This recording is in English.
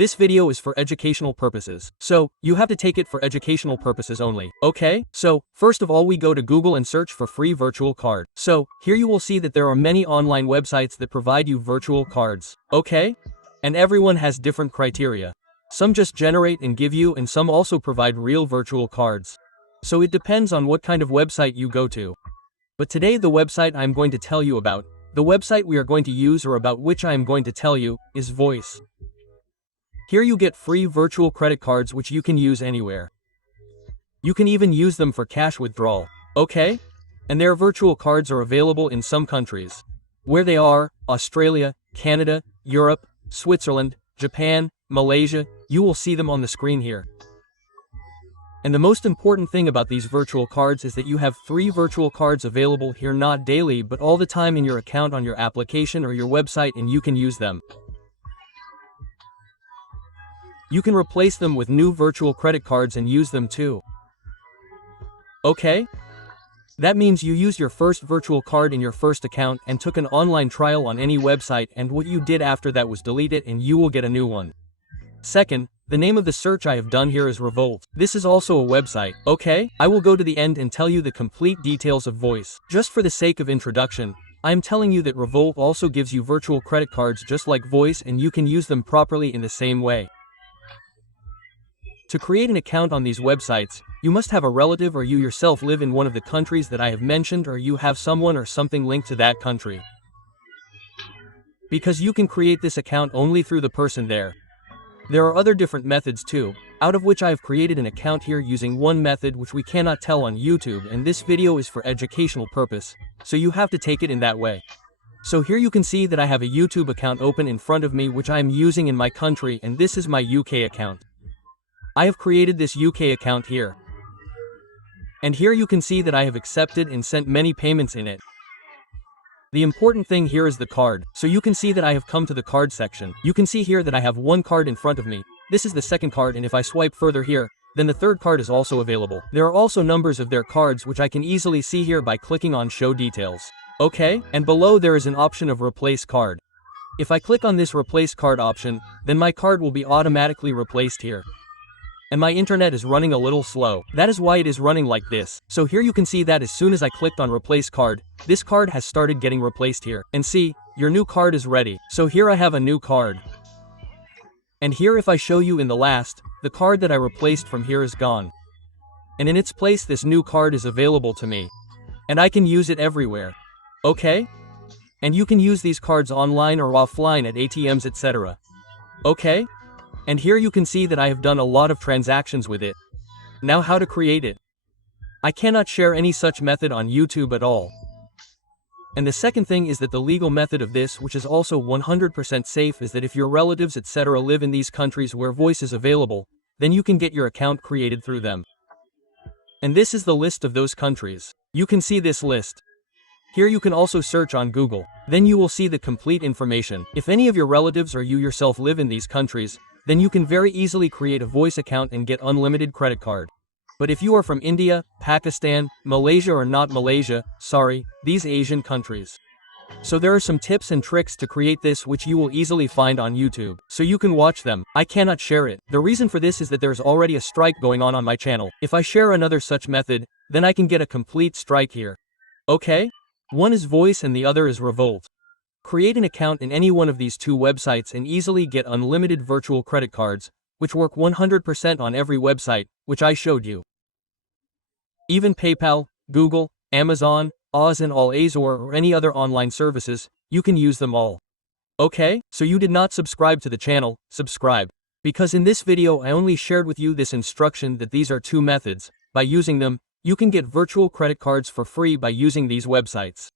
This video is for educational purposes, so you have to take it for educational purposes only, okay? So, first of all we go to Google and search for free virtual card. So, here you will see that there are many online websites that provide you virtual cards, okay? And everyone has different criteria. Some just generate and give you, and some also provide real virtual cards. So it depends on what kind of website you go to. But today the website I'm going to tell you about, the website we are going to use or about which I am going to tell you, is Voice. Here you get free virtual credit cards which you can use anywhere. You can even use them for cash withdrawal, okay? And their virtual cards are available in some countries. Where they are: Australia, Canada, Europe, Switzerland, Japan, Malaysia. You will see them on the screen here. And the most important thing about these virtual cards is that you have 3 virtual cards available here, not daily but all the time in your account on your application or your website, and you can use them. You can replace them with new virtual credit cards and use them too. Okay? That means you use your first virtual card in your first account and took an online trial on any website, and what you did after that was delete it and you will get a new one. Second, the name of the search I have done here is Revolt. This is also a website, okay? I will go to the end and tell you the complete details of Voice. Just for the sake of introduction, I am telling you that Revolt also gives you virtual credit cards just like Voice, and you can use them properly in the same way. To create an account on these websites, you must have a relative or you yourself live in one of the countries that I have mentioned, or you have someone or something linked to that country. Because you can create this account only through the person there. There are other different methods too, out of which I have created an account here using one method which we cannot tell on YouTube, and this video is for educational purpose, so you have to take it in that way. So here you can see that I have a YouTube account open in front of me which I am using in my country, and this is my UK account. I have created this UK account here. And here you can see that I have accepted and sent many payments in it. The important thing here is the card, so you can see that I have come to the card section. You can see here that I have one card in front of me. This is the second card, and if I swipe further here, then the third card is also available. There are also numbers of their cards which I can easily see here by clicking on Show Details. Okay? And below there is an option of Replace Card. If I click on this Replace Card option, then my card will be automatically replaced here. And my internet is running a little slow. That is why it is running like this. So here you can see that as soon as I clicked on Replace Card, this card has started getting replaced here. And see, your new card is ready. So here I have a new card. And here if I show you in the last, the card that I replaced from here is gone. And in its place this new card is available to me. And I can use it everywhere. Okay? And you can use these cards online or offline at ATMs, etc. Okay? And here you can see that I have done a lot of transactions with it. Now how to create it? I cannot share any such method on YouTube at all. And the second thing is that the legal method of this, which is also 100% safe, is that if your relatives etc. live in these countries where Voice is available, then you can get your account created through them. And this is the list of those countries. You can see this list. Here you can also search on Google. Then you will see the complete information. If any of your relatives or you yourself live in these countries, then you can very easily create a Voice account and get unlimited credit card. But if you are from India, Pakistan, Malaysia or not Malaysia, sorry, these Asian countries. So there are some tips and tricks to create this which you will easily find on YouTube, so you can watch them. I cannot share it. The reason for this is that there's already a strike going on my channel. If I share another such method, then I can get a complete strike here. Okay? One is Voice and the other is Revolt. Create an account in any one of these 2 websites and easily get unlimited virtual credit cards, which work 100% on every website, which I showed you. Even PayPal, Google, Amazon, Oz and all Azure or any other online services, you can use them all. Okay? So you did not subscribe to the channel, subscribe. Because in this video I only shared with you this instruction that these are 2 methods. By using them, you can get virtual credit cards for free by using these websites.